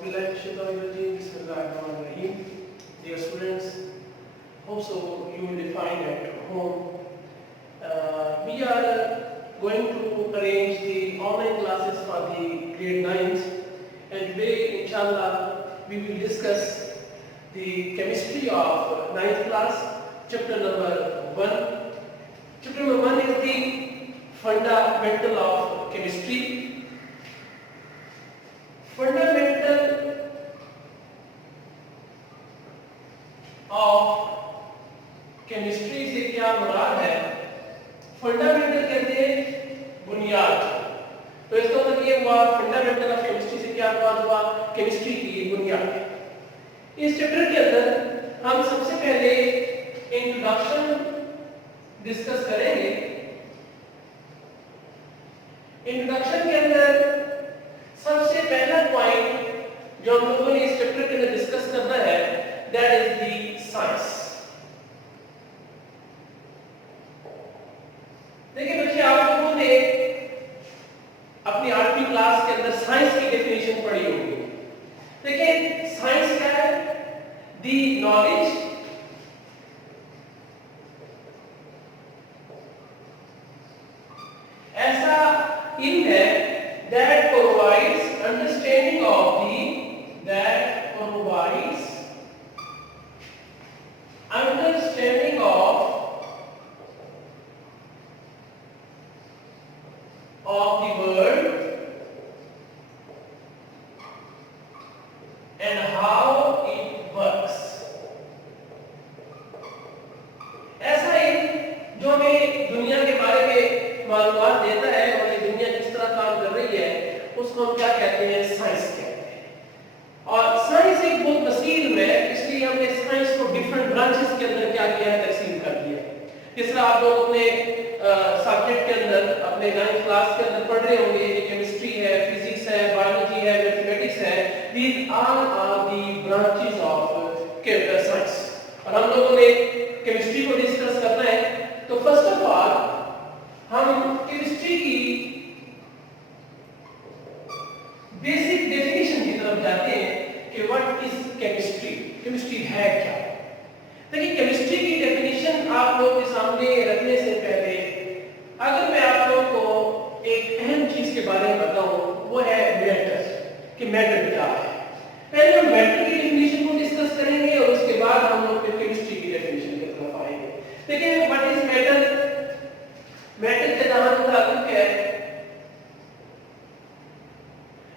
Bismillahirrahmanirrahim. Bismillahirrahmanirrahim. Dear students, hope so you will be fine at home. We are going to arrange the online classes for the grade 9s, and today inshallah we will discuss the chemistry of 9th class, chapter number 1. Chapter number 1 is the fundamental of chemistry. Fundamental of chemistry से क्या मुराद है? Fundamental कहते हैं बुनियाद। तो इसका मतलब ये हुआ फंडामेंटल ऑफ केमिस्ट्री से क्या मुराद हुआ? केमिस्ट्री की बुनियाद। इस चैप्टर के अंदर हम सबसे पहले इंट्रोडक्शन डिस्कस करेंगे। इंट्रोडक्शन के अंदर सबसे पहला पॉइंट जो हम लोगों ने इस चैप्टर के अंदर डिस्कस करना है, दैट इज द साइंस। देखिए बच्चे, आप लोगों ने अपनी 8वीं क्लास के अंदर साइंस की डेफिनेशन पढ़ी होगी। देखिए साइंस क्या है? द नॉलेज ऐसा इल्म है that provides understanding of the world and how it works. ऐसा इल्म जो हमें दुनिया के बारे में मालूमात देता है और ये दुनिया किस तरह काम कर रही है, उसको हम क्या कहते हैं? साइंस कहते हैं। और साइंस एक बहुत वसीह इल्म है, इसलिए हमने साइंस को डिफरेंट ब्रांचेस के अंदर क्या किया है? तकसीम कर दिया है। जिस तरह आप लोग अपने सब्जेक्ट के अंदर अपने 9th क्लास के अंदर पढ़ रहे होंगे, ये केमिस्ट्री है, फिजिक्स है, बायोलॉजी है, मैथमेटिक्स है, these all are the branches of science. और हम लोगों ने केमिस्ट्री को डिस्कस करना है, तो फर्स्ट ऑफ ऑल हम केमिस्ट्री की बेसिक डेफिनेशन की तरफ जाते हैं कि व्हाट इज केमिस्ट्री, केमिस्ट्री है क्या। देखिए केमिस्ट्री की डेफिनेशन आप लोगों के सामने रखने से पहले अगर मैं आप लोगों को एक अहम चीज के बारे में बताऊं, वो है मैटर, कि मैटर क्या है। पहले हम मैटर की डेफिनेशन को डिस्कस करेंगे और उसके बाद हम लोग केमिस्ट्री की डेफिनेशन की तरफ आएंगे। देखिए व्हाट इज मैटर? मैटर के दामन का ताल्लुक है,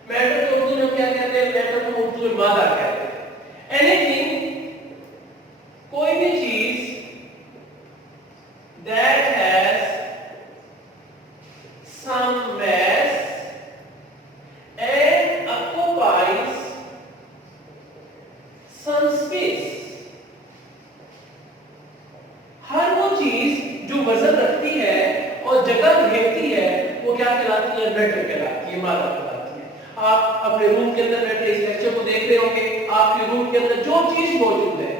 मैटर को उर्दू में क्या कहते हैं? मैटर को उर्दू में मादा कहते हैं। एनीथिंग, कोई भी चीज that has some mass and occupies some space। हर वो चीज जो वजन रखती है और जगह घेरती है, वो क्या कहलाती है? मैटर कहलाती है, मादा कहलाती है। आप अपने रूम के अंदर बैठे इस लेक्चर को देख रहे होंगे, आपके रूम के अंदर जो चीज मौजूद है,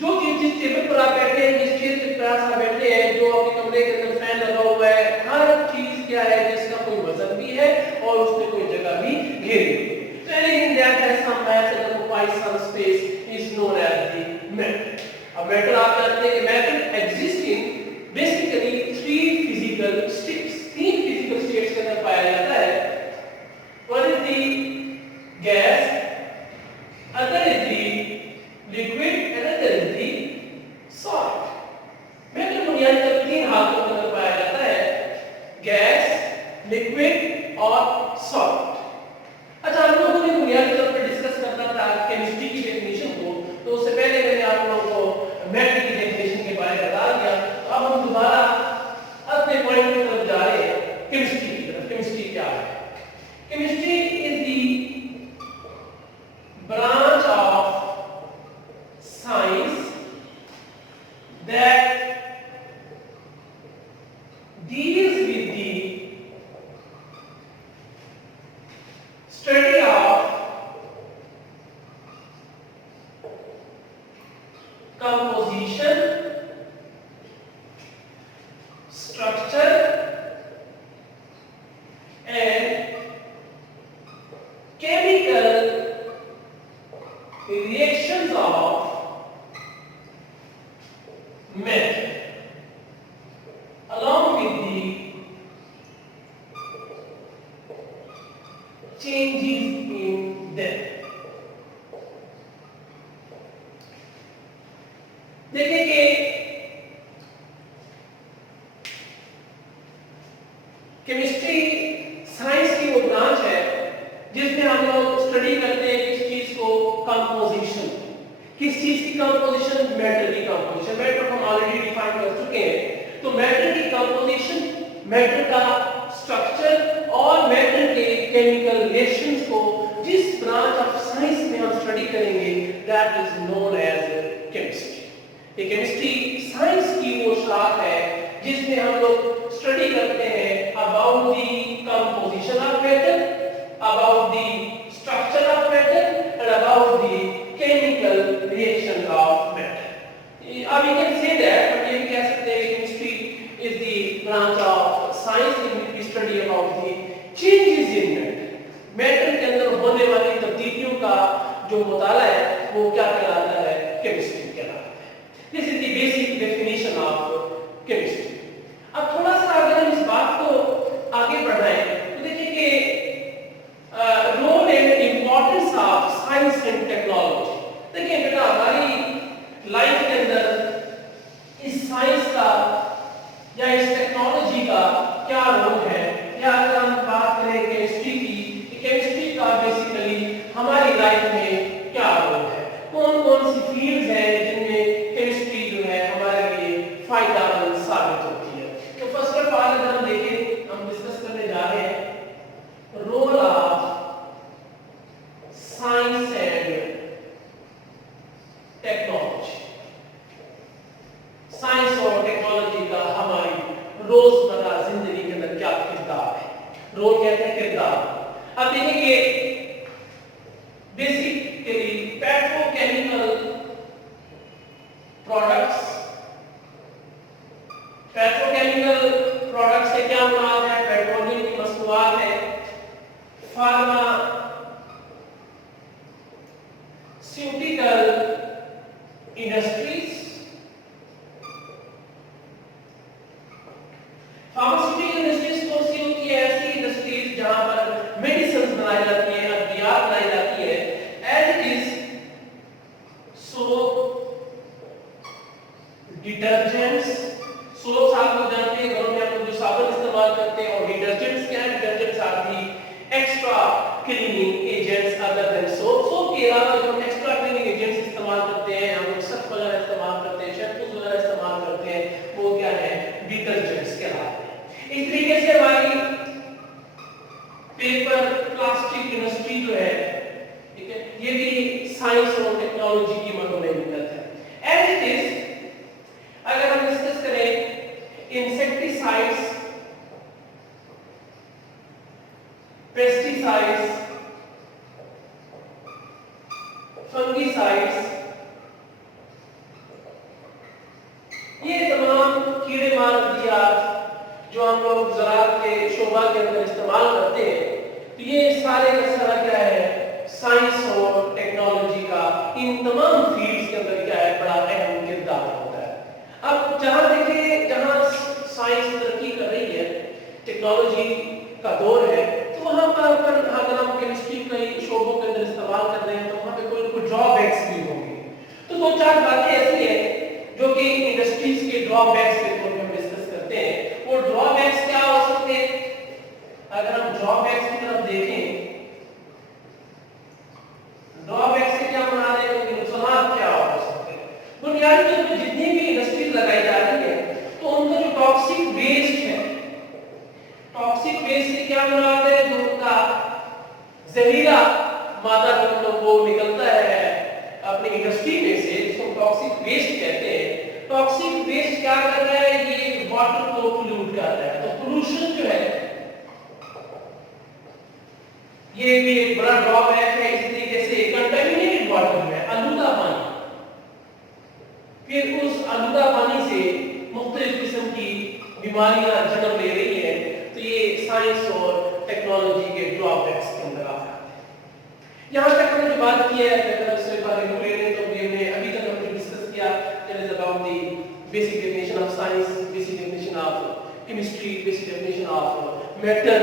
जो चीज जिस टेबल पर आप बैठे हैं, जिस चीज के पास आप बैठे हैं, जो आपके कमरे के अंदर फैन लगा हुआ है, हर चीज क्या है? जिसका कोई वजन भी है और उसने कोई जगह भी घेरी है। So anything that has some mass and occupies some space is known as the matter। अब मैटर आप जानते हैं कि matter exist in basically 3 physical states. 3 physical states के अंदर पाया जाता है। One is the gas, other is the liquid, other is the solid. Matter बुनियादी तौर पर 3 हालतों के अंदर पाया जाता है, गैस, लिक्विड और सॉलिड। अच्छा, हम लोगों ने बुनियादी तौर पर डिस्कस करना था केमिस्ट्री की डेफिनेशन को, तो उससे पहले मैंने आप लोगों को मैटर की डेफिनेशन के बारे में बता दिया। तो अब हम दोबारा अपने पॉइंट की तरफ जा रहे हैं, केमिस्ट्री की तरफ। केमिस्ट्री क्या है? Chemistry is the branch of science that deals with the study of composition, structure and chemical chemistry science की वो ब्रांच है जिसमें हम लोग स्टडी करते हैं किस चीज को, कंपोजिशन। किस चीज की कंपोजिशन? मैटर की कंपोजिशन। मैटर हम ऑलरेडी डिफाइन कर चुके हैं। तो मैटर की कंपोजिशन, मैटर का स्ट्रक्चर और मैटर के केमिकल रिएक्शंस को जिस ब्रांच ऑफ साइंस में हम स्टडी करेंगे that is known as chemistry. ये केमिस्ट्री साइंस की वो शाख है जिसमें हम लोग स्टडी करते हैं about the composition of matter, about the structure of matter and about the chemical reaction of matter. अब यू कैन से दैट, हम ये कह सकते हैं chemistry is the branch of science in which we study about the changes in matter. Matter के अंदर होने वाली तब्दीलियों का जो मुताला है वो क्या कहलाता है? केमिस्ट्री कहलाता है। This is the basic definition of chemistry. अब थोड़ा सा अगर हम इस बात को आगे बढ़ाएं तो देखिए कि role and importance of science and technology. देखिए बेटा, हमारी लाइफ के अंदर इस साइंस का या इस टेक्नोलॉजी का क्या रोल है, या अगर हम बात करें केमिस्ट्री की, केमिस्ट्री का बेसिकली हमारी लाइफ में क्या रोल है, कौन कौन सी फील्ड्स हैं जिनमें केमिस्ट्री जो है हमारे लिए फायदेमंद साबित होती है। तो फर्स्ट ऑफ ऑल अगर हम देखें, हम डिस्कस करने जा रहे हैं role of science and technology. Science और टेक्नोलॉजी का हमारी रोजमर्रा जिंदगी के अंदर क्या किरदार है? रोल कहते हैं किरदार। अब देखिए basically petrochemical products, petrochemical products से क्या मुराद है? पेट्रोलियम की मसनूआत है, फार्मास्यूटिकल इंडस्ट्रीज। फार्मास्यूटिकल इंडस्ट्रीज कौन सी होती है? ऐसी इंडस्ट्रीज जहां पर मेडिसिन बनाई जाती है, अद्वियात बनाई जाती है, as it is soap, detergents. Soap आप लोग जानते हैं, घरों में आप लोग जो साबुन इस्तेमाल करते हैं, और डिटर्जेंट्स क्या है? Detergents are the extra cleaning agents other than soap. Soap के अलावा जो हम एक्स्ट्रा क्लीनिंग एजेंट्स इस्तेमाल करते हैं, हम लोग सर्फ वगैरह इस्तेमाल करते हैं, शैम्पूस वगैरह इस्तेमाल करते हैं, वो क्या है? डिटर्जेंट्स कहलाते हैं। इस तरीके से हमारी पेपर प्लास्टिक इंडस्ट्री जो है, ठीक है, ये भी साइंस और टेक्नोलॉजी की मदद में मिलता है। एज इट इज अगर हम डिस्कस करें इंसेक्टिसाइड्स, पेस्टिसाइड्स, फंगिसाइड्स, ये तमाम कीड़े मार अद्वियात जो हम लोग ज़राअत के शोबा के अंदर इस्तेमाल करते हैं, तो ये सारे का सारा क्या है? साइंस और टेक्नोलॉजी का इन तमाम फील्ड्स के अंदर क्या है? बड़ा अहम किरदार होता है। अब जहां देखिए, जहां साइंस तरक्की कर रही है, टेक्नोलॉजी का दौर है, तो वहां पर अगर हम केमिस्ट्री के शोबों के अंदर इस्तेमाल कर रहे हैं तो वहां पे कोई ना कोई ड्रॉबैक्स भी होंगे। तो दो चार बातें ऐसी हैं जो कि इंडस्ट्रीज के ड्रॉबैक्स के तौर पर हम डिस्कस करते हैं। वो ड्रॉबैक्स क्या हो सकते हैं? अगर हम ड्रॉबैक्स की तरफ देखें, ड्रॉबैक्स से क्या मुराद है? कि नुकसान क्या हो सकते हैं? बुनियादी तौर पर जितनी भी इंडस्ट्रीज लगाई जा रही है तो उनका जो टॉक्सिक वेस्ट है, टॉक्सिक वेस्ट से क्या मुराद है? जो उनका जहरीला मादा जो वो निकलता है अपनी इंडस्ट्री में से, जिसको टॉक्सिक वेस्ट कहते हैं। टॉक्सिक वेस्ट क्या कर रहा है? ये वाटर को पोल्यूट कर रहा है। तो पोल्यूशन जो है ये भी एक बड़ा ड्रॉबैक है। इस तरीके से कंटामिनेटेड वाटर है, आलूदा पानी, फिर उस आलूदा पानी से मुख्तलिफ किस्म की बीमारियां जन्म ले रही है। तो ये साइंस और टेक्नोलॉजी के ड्रॉबैक्स के अंदर आ जाते हैं। यहाँ तक हमने जो बात की है, अगर उससे बारे में ले तो हमने अभी तक हमने डिस्कस किया that is about the basic definition of science, basic definition of chemistry, basic definition of matter,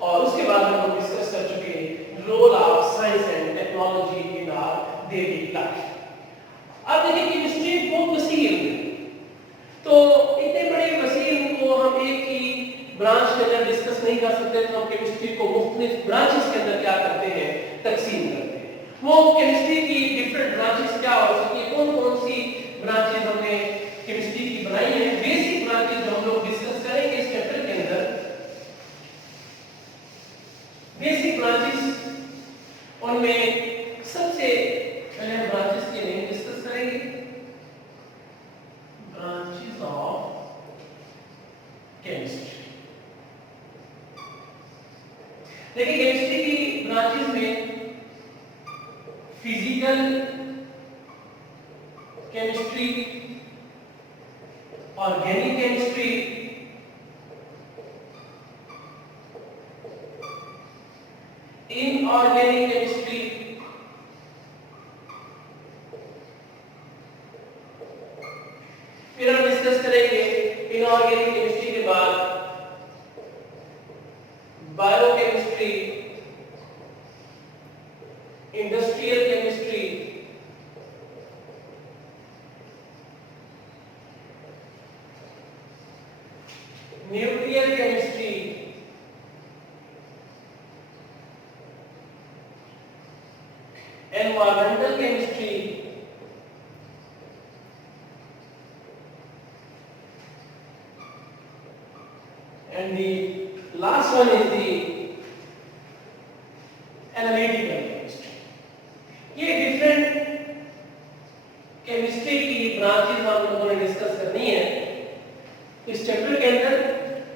और उसके बाद हम डिस्कस कर चुके हैं role of science and technology in our daily life. अब देखिए केमिस्ट्री बहुत वसील है, तो इतने बड़े वसील को हम एक ही ब्रांच के अंदर डिस्कस नहीं कर सकते तो हम केमिस्ट्री को मुख्तलिफ ब्रांचेस के अंदर क्या करते हैं, तकसीम करते हैं। वो केमिस्ट्री की डिफरेंट ब्रांचेस क्या हो सकती है, कौन कौन सी ब्रांचेस हमने केमिस्ट्री की बनाई है, बेसिक ब्रांचेस जो हम लोग डिस्कस करेंगे इस चैप्टर के अंदर। बेसिक ब्रांचेस, उनमें सबसे पहले हम ब्रांचेस के नेम डिस्कस करेंगे। Branches of chemistry. देखिए केमिस्ट्री की ब्रांचेस में physical chemistry, organic chemistry, inorganic chemistry, फिर हम डिस्कस करेंगे इनऑर्गेनिक केमिस्ट्री के बाद biochemistry, industrial chemistry, nuclear chemistry, environmental chemistry, and the last one is the analytical chemistry. ये डिफरेंट केमिस्ट्री की ब्रांचेस हम लोगों ने डिस्कस करनी है इस चैप्टर के अंदर।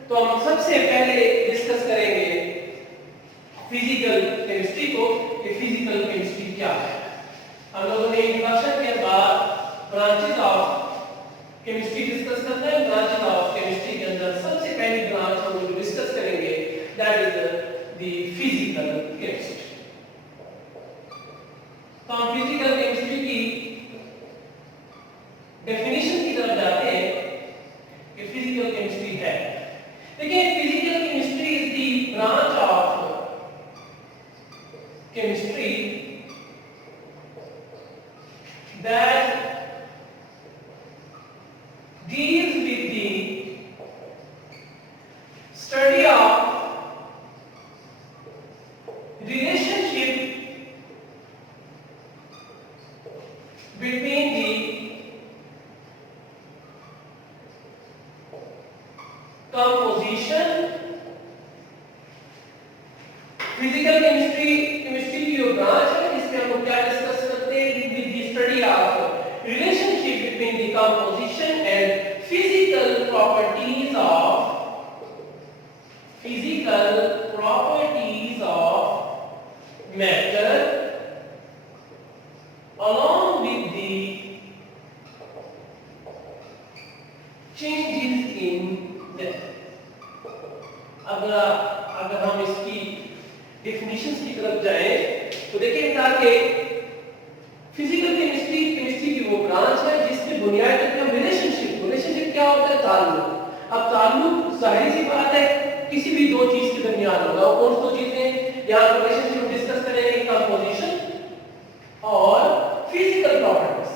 तो हम सबसे पहले डिस्कस करेंगे फिजिकल केमिस्ट्री को, कि फिजिकल केमिस्ट्री क्या है। हम लोगों ने इंट्रोडक्शन के बाद ब्रांचेस ऑफ केमिस्ट्री डिस्कस करना है। ब्रांचेस ऑफ केमिस्ट्री के अंदर सबसे पहली ब्रांच हम लोग डिस्कस करेंगे, that is the physical chemistry. तो हम फिजिकल केमिस्ट्री की डेफिनेशन की तरफ जाते हैं कि फिजिकल केमिस्ट्री है। देखिए physical chemistry is the branch of chemistry that deals with the study of relationship between the composition। Physical chemistry की जो ब्रांच है इसमें हम लोग क्या डिस्कस करते हैं, with the study of relationship between the composition and physical properties of matter along with the changes in them। अगर हम इसकी डेफिनेशंस की तरफ जाएं तो देखिए ताकि फिजिकल केमिस्ट्री की वो ब्रांच है जिसकी बुनियाद पे हम रिलेशनशिप क्या होता है, ताल्लुक। अब ताल्लुक जाहिर सी बात है किसी भी दो चीज के दरमियान होगा। और कौन सी दो चीजें यहां पर रिलेशनशिप डिस्कस करेंगे, कंपोजिशन और फिजिकल प्रॉपर्टीज।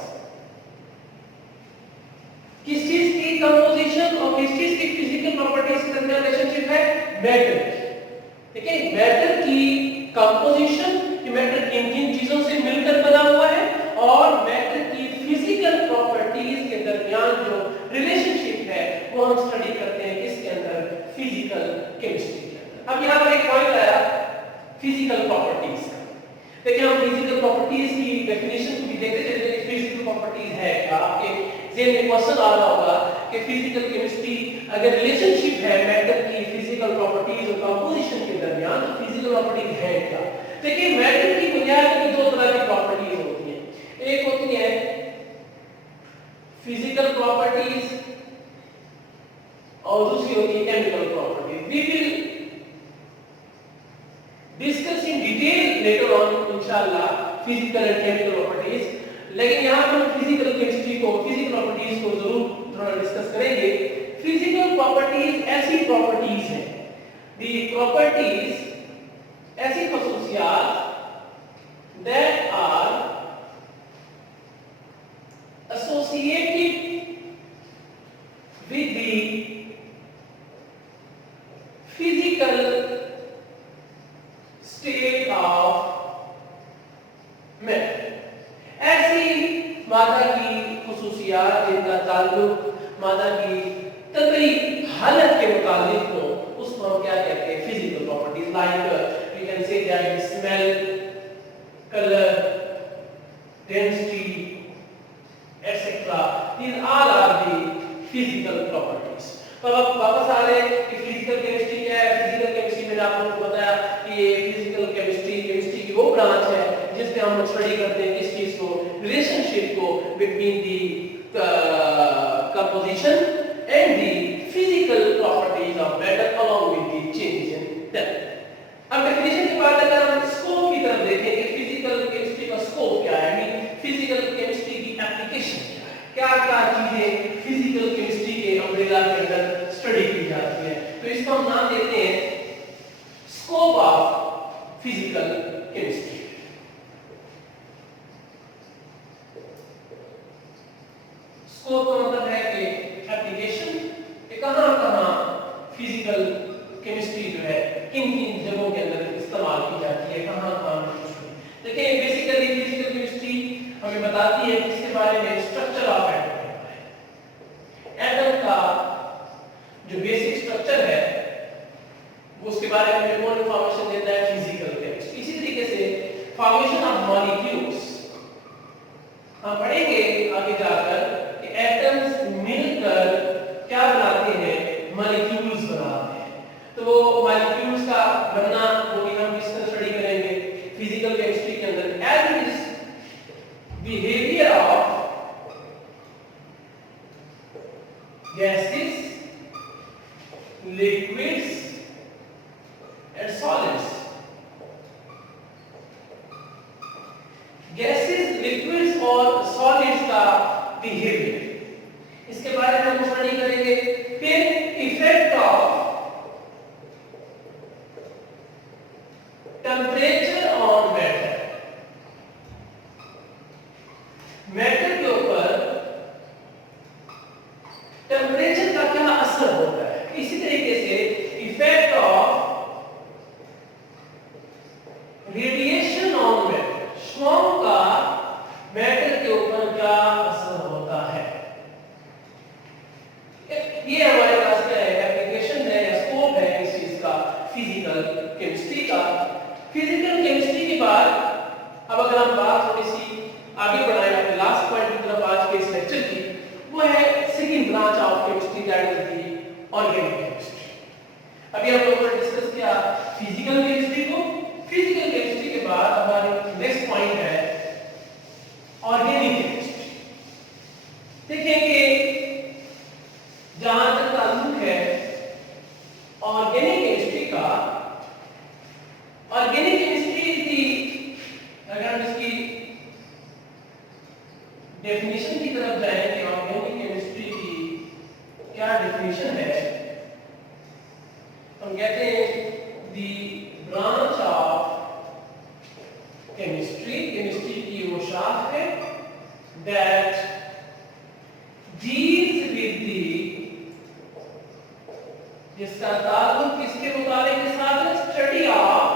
किस चीज की कंपोजिशन और किस चीज की फिजिकल प्रॉपर्टीज के दरमियान रिलेशनशिप है, मैटर। ठीक है, मैटर की कंपोजिशन, कि मैटर किन किन चीजों से मिलकर बना हुआ है, और मैटर की फिजिकल प्रॉपर्टीज के दरमियान जो रिलेशनशिप है वो हम स्टडी करते हैं किसके अंदर, फिजिकल केमिस्ट्री के अंदर। अब यहां पर एक पॉइंट आया फिजिकल प्रॉपर्टीज का। देखिए हम फिजिकल प्रॉपर्टीज की डेफिनेशन को भी देखते चलते हैं। फिजिकल प्रॉपर्टीज है क्या, आपके जेहन में क्वेश्चन आ रहा होगा कि फिजिकल केमिस्ट्री अगर रिलेशनशिप है मैटर की फिजिकल प्रॉपर्टीज और कंपोजिशन के दरमियान, तो फिजिकल प्रॉपर्टीज है क्या। देखिए मैटर की बुनियाद पर दो तरह की प्रॉपर्टीज होती हैं। एक होती है फिजिकल प्रॉपर्टीज और दूसरी होती है chemical properties. We will discuss in detail later on इंशाल्लाह फिजिकल एंड केमिकल प्रॉपर्टीज। लेकिन यहां पर फिजिकल केमिस्ट्री को, फिजिकल प्रॉपर्टीज को जरूर थोड़ा डिस्कस करेंगे। फिजिकल प्रॉपर्टीज ऐसी प्रॉपर्टीज हैं, दी प्रॉपर्टीज ऐसी खसूसियात that are associated with the खुसूसियात जिनका ताल्लुक मादा की तबई हालत के मुताबिक हो, उसको हम क्या कहते हैं? Physical properties. Like you can say that smell, colour, density etc. These all are the physical properties. तो अब वापस आ रहे हैं कि फिजिकल केमिस्ट्री क्या है। फिजिकल केमिस्ट्री मैंने आप लोगों को बताया कि ये फिजिकल केमिस्ट्री की वो ब्रांच है जिसमें हम स्टडी करते हैं किस चीज को, रिलेशनशिप को between the composition and the physical properties of matter along with the changes in them. अब डेफिनेशन के बाद अगर हम स्कोप की तरफ देखें कि फिजिकल केमिस्ट्री का स्कोप क्या है, फिजिकल केमिस्ट्री की एप्लीकेशन क्या है, क्या चीजें फिजिकल केमिस्ट्री के अम्ब्रेला के अंदर स्टडी की जाती है। तो इसको हम नाम देते हैं scope of physical chemistry. Scope का मतलब है कि एप्लीकेशन, कहां-कहां फिजिकल केमिस्ट्री जो है किन-किन जगहों के अंदर इस्तेमाल की जाती है, कहां-कहां। देखिए बेसिकली फिजिकल केमिस्ट्री हमें बताती है इसके बारे में स्ट्रक्चर ऑफ एटम है। एटम का जो बेसिक स्ट्रक्चर है उसके बारे में हमें कौन इंफॉर्मेशन देता है? Physical chemistry. इसी तरीके से फॉर्मेशन ऑफ मॉलिक्यूल्स हम पढ़ेंगे आगे जाकर कि एटम्स मिलकर क्या बनाते हैं? मॉलिक्यूल्स बनाते हैं। तो वो मॉलिक्यूल्स का बनना वो भी हम किस तरह स्टडी करेंगे फिजिकल केमिस्ट्री के अंदर। As it is behavior of gases, liquids and solids. Gases, liquids और solids का behavior, इसके बारे में हम स्टडी करेंगे। फिर effect of temperature on matter, matter के ऊपर टेम्परेचर का क्या असर होता है। इसी तरीके से effect of radiation on matter, श्वाम का मैटर के ऊपर क्या असर होता है। ये हमारे पास क्या है? एप्लीकेशन है या स्कोप है इस चीज का, फिजिकल केमिस्ट्री का। फिजिकल केमिस्ट्री के बाद अब अगर हम बात थोड़ी सी आगे बढ़ाएं अपने लास्ट पॉइंट की तरफ आज के इस लेक्चर की, वो है second branch of chemistry that is the organic chemistry. अभी हम लोगों ने डिस्कस किया फिजिकल केमिस्ट्री को। फिजिकल केमिस्ट्री के बाद हमारा नेक्स्ट पॉइंट है ऑर्गेनिक केमिस्ट्री। देखिए कि जहां तक ताल्लुक है ऑर्गेनिक केमिस्ट्री का, ऑर्गेनिक केमिस्ट्री की अगर हम इसकी डेफिनेशन की तरफ जाएं कि ऑर्गेनिक केमिस्ट्री की क्या डेफिनेशन है, हम कहते हैं दी ब्रांच ऑफ केमिस्ट्री, केमिस्ट्री की वो शाख है दैट डील्स विद दी, जिसका ताल्लुक किसके मुताबिक के साथ है? Study of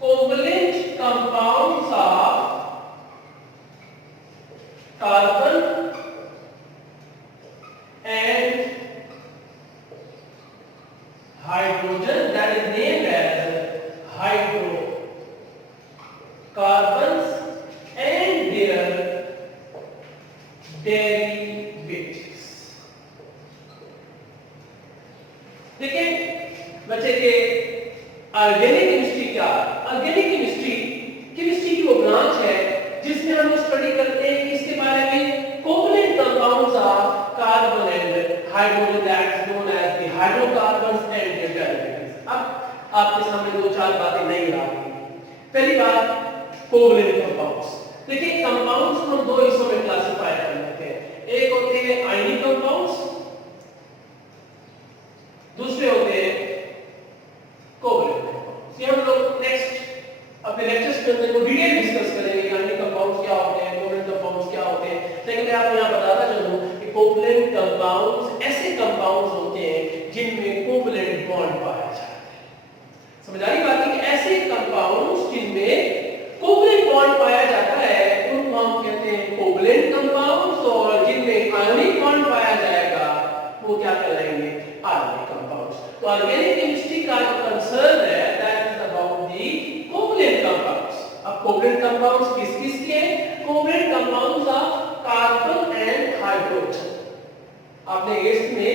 covalent compounds of carbon and hydrogen, that is named as hydrocarbons and their derivatives. देखिए बच्चे के ऑर्गेनिक केमिस्ट्री क्या? ऑर्गेनिक केमिस्ट्री केमिस्ट्री की वो ब्रांच है जिसमें हम स्टडी करते हैं इसके बारे में covalent compounds of carbon and hydrogen, that is known as the hydrocarbons and their derivatives. अब आपके सामने दो चार बातें नहीं आ रही। पहली बात कोवलेंट कंपाउंड्स। देखिए कंपाउंड्स को हम दो हिस्सों में क्लासिफाई कर लेते हैं। एक होते हैं आयनिक कंपाउंड्स, दूसरे होते हैं कोवलेंट कंपाउंड्स। ये हम लोग नेक्स्ट अपने लेक्चर्स के अंदर डिटेल डिस्कस करेंगे आयनिक कंपाउंड्स क्या होते हैं, कोवलेंट कंपाउंड्स क्या होते हैं। लेकिन मैं आपको यहाँ बताता चलूं कि कोवलेंट कंपाउंड्स ऐसे कंपाउंड्स होते हैं जिनमें कोवलेंट बॉन्ड पाया जाता है। समझ आ रही बात है कि ऐसे कंपाउंड्स जिनमें कोवलेंट बॉन्ड पाया जाता है उनको हम कहते हैं कोवलेंट तो ऑर्गेनिक केमिस्ट्री का जो कंसर्न है that is about the covalent compounds. अब कोवलेंट कंपाउंड्स किस के हैं? Covalent compounds of carbon and hydrogen. आपने 8th में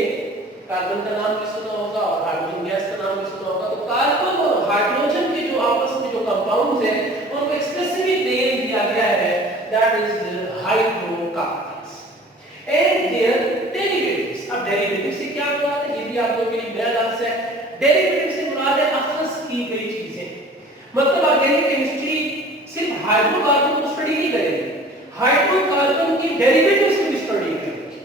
कार्बन का नाम भी सुना होगा और हाइड्रोजन गैस का नाम भी सुना होगा। तो कार्बन और हाइड्रोजन के जो आपस में जो कंपाउंड्स हैं उनको एक स्पेसिफिक नेम दिया गया है that is hydrocarbons and their derivatives. अब डेरिवेटिव से क्या मुराद है ये भी आप लोगों के लिए नया लफ्ज है। डेरिवेटिव से मुराद है अखज़ की गई चीजें। मतलब ऑर्गेनिक केमिस्ट्री सिर्फ हाइड्रोकार्बन को स्टडी नहीं करेगी, हाइड्रोकार्बन की डेरिवेटिव्स को भी स्टडी करेगी।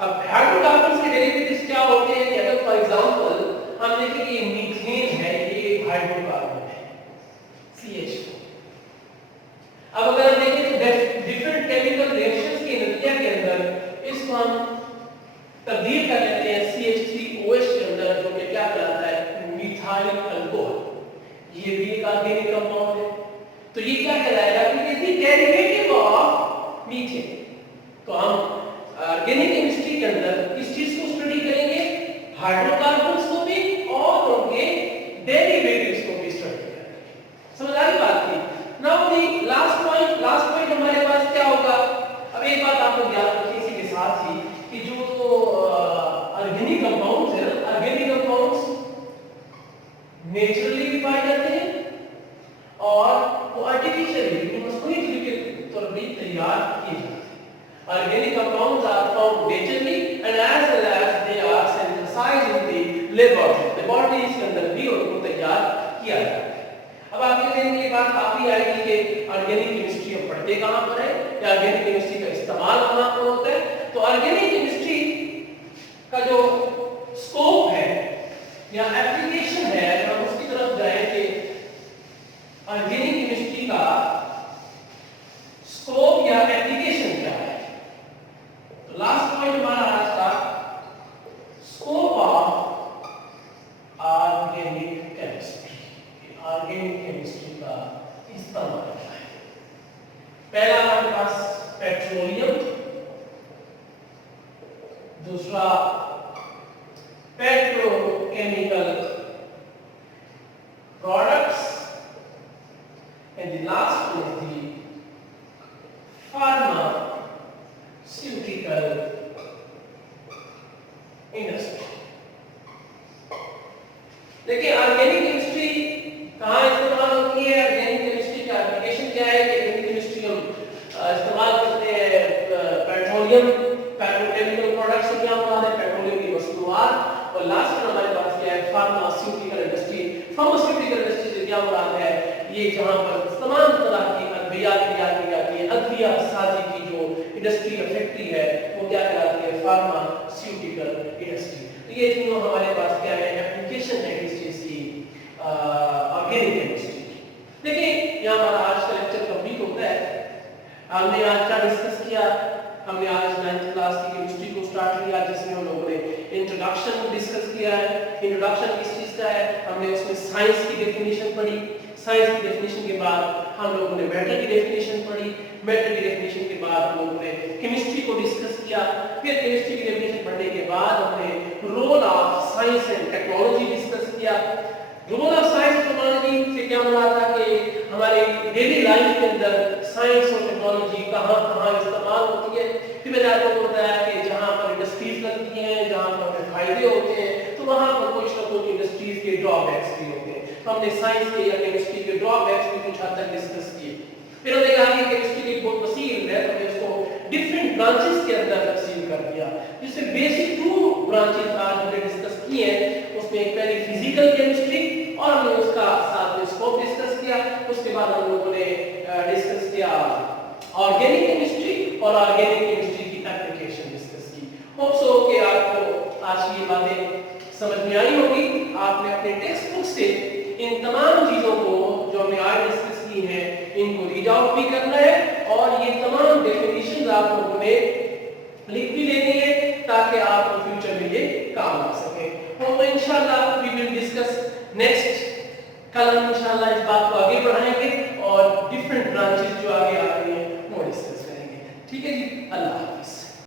अब हाइड्रोकार्बन्स के डेरिवेटिव्स क्या होते हैं कि अगर फॉर एग्जांपल हम देखें कि मीथेन है, ये हाइड्रोकार्बन है CH4। अब अगर हम देखें तो डिफरेंट केमिकल रिएक्शंस के नतीजे के अंदर इसको हम तब्दील कर लेते हैं CH3OH के अंदर, जो कि क्या कहलाता है मिथाइल अल्कोहल। ये भी एक ऑर्गेनिक कंपाउंड है। तो ये क्या कहलाएगा कि it is derivative of methane. तो हम ऑर्गेनिक केमिस्ट्री के अंदर किस चीज को स्टडी करेंगे? हाइड्रोकार्बन्स को भी और उनके डेरिवेटिव्स को भी स्टडी करेंगे। समझ आ रही बात की? नाउ द लास्ट पॉइंट हमारे पास क्या होगा? अब एक बात आप लोग याद रखिए इसी के साथ ही कि जो ऑर्गेनिक कंपाउंड्स है, ऑर्गेनिक कंपाउंड्स नेचुरली भी पाए जाते हैं और वो आर्टिफिशियली मस्कुइटली के तौर पर तैयार किए जाते हैं। Organic compounds are found naturally and as well as they are synthesized in the laboratory. Laboratories के अंदर भी उनको तैयार किया जाता है। अब आपके ज़हन में ये बात काफी आएगी कि ऑर्गेनिक केमिस्ट्री हम पढ़ते कहाँ पर है या ऑर्गेनिक केमिस्ट्री का इस्तेमाल कहाँ पर होता है? तो ऑर्गेनिक केमिस्ट्री का जो स्कोप है या एप्लीकेशन है, हम उसकी तरफ जाएं कि ऑर्गेनिक केमिस्ट्री का स्कोप या एप्लीकेशन क्या है। लास्ट पॉइंट हमारा आज का scope of organic chemistry. Organic chemistry का इस्तेमाल क्या है? पहला हमारे पास पेट्रोलियम, दूसरा petrochemical products and the last is the pharma Pharmaceutical industry। देखिए ऑर्गेनिक केमिस्ट्री कहाँ इस्तेमाल होती है, ऑर्गेनिक केमिस्ट्री का एप्लीकेशन क्या है? कि ऑर्गेनिक केमिस्ट्री हम इस्तेमाल करते हैं पेट्रोलियम पेट्रोकेमिकल प्रोडक्ट्स से क्या मुराद है? पेट्रोलियम की मसनूआत। और लास्ट में हमारे पास क्या है? Pharmaceutical industry. फार्मास्यूटिकल इंडस्ट्री से क्या मुराद है? ये जहाँ पर तमाम तरह की अद्वियात तैयार की जाती है, अद्विया साजी की जो इंडस्ट्री या फैक्ट्री है वो क्या कहलाती है? Pharmaceutical industry. तो ये तीनों हमारे पास क्या है? एप्लीकेशन है किस चीज की? Organic chemistry. देखिए यहाँ हमारा आज का लेक्चर कंप्लीट होता है। हमने आज क्या डिस्कस किया? हमने आज 9th क्लास की केमिस्ट्री को स्टार्ट किया जिसमें हम लोगों ने इंट्रोडक्शन डिस्कस किया है। इंट्रोडक्शन किस चीज का है? हमने उसमें साइंस की डेफिनेशन पढ़ी। साइंस की डेफिनेशन के बाद हम लोगों ने मैटर की डेफिनेशन पढ़ी। मैटर की डेफिनेशन के बाद हम लोगों ने केमिस्ट्री को डिस्कस किया। फिर केमिस्ट्री की डेफिनेशन पढ़ने के बाद हमने role of science and technology discuss किया। Role of science and technology से क्या मुराद था कि हमारे डेली लाइफ के अंदर साइंस और टेक्नोलॉजी कहाँ कहाँ इस्तेमाल होती है। फिर मैंने आपको बताया कि जहाँ पर इंडस्ट्रीज लगती हैं, जहाँ पर फायदे होते हैं, तो वहाँ पर कुछ ना कुछ इंडस्ट्रीज के ड्रॉबैक्स भी होते हैं। तो हमने साइंस के या केमिस्ट्री के ड्रॉबैक्स भी कुछ हद तक डिस्कस किए। फिर हमने कहा कि केमिस्ट्री एक बहुत वसील है, तो हमने उसको डिफरेंट ब्रांचेस के अंदर तकसीम कर दिया, जिसमें बेसिक 2 ब्रांचेस आज हमने डिस्कस किए हैं। उसमें एक पहली फिजिकल केमिस्ट्री और हमने उसका साथ में स्कोप डिस्कस किया। उसके बाद हम लोगों ने डिस्कस किया ऑर्गेनिक केमिस्ट्री और ऑर्गेनिक केमिस्ट्री की एप्लीकेशन डिस्कस की। होप सो कि आपको आज ये बातें समझ में आई होगी। आपने अपने टेक्स्ट बुक से इन तमाम चीजों को जो हमने आज डिस्कस की हैं इनको रीड आउट भी करना है और ये तमाम डेफिनेशंस आप लोगों ने लिख भी लेनी है ताकि आप फ्यूचर में ये काम आ सके। तो इंशाल्लाह वी विल डिस्कस नेक्स्ट